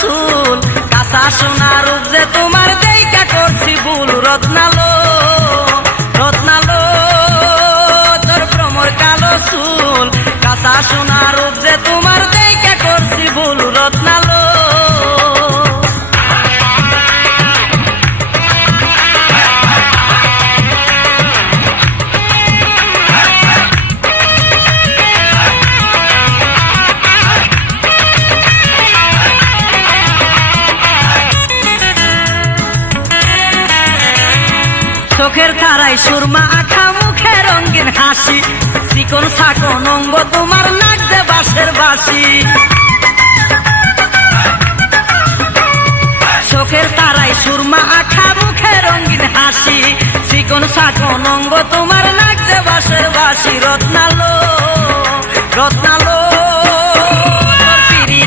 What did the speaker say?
চুল, কাঁচা সোনা রূপ যে তোমার দেইকা করছি ভুল। রত্নালো রত্নালো তোর ভ্রমর কালো চুল, কাঁচা সোনা রূপ যে তোমার দেইকা করছি ভুল। রত্নালো চোখের তারাই সুরমা আঁখা, মুখে রঙিন হাসি, চিকন ছাকন অঙ্গ তোমার নাক যে বাঁশের বাঁশি। চোখের তারাই সুরমা আঁখা, মুখে রঙিন হাসি, চিকন ছাকন অঙ্গ তোমার নাক যে বাঁশের বাঁশি।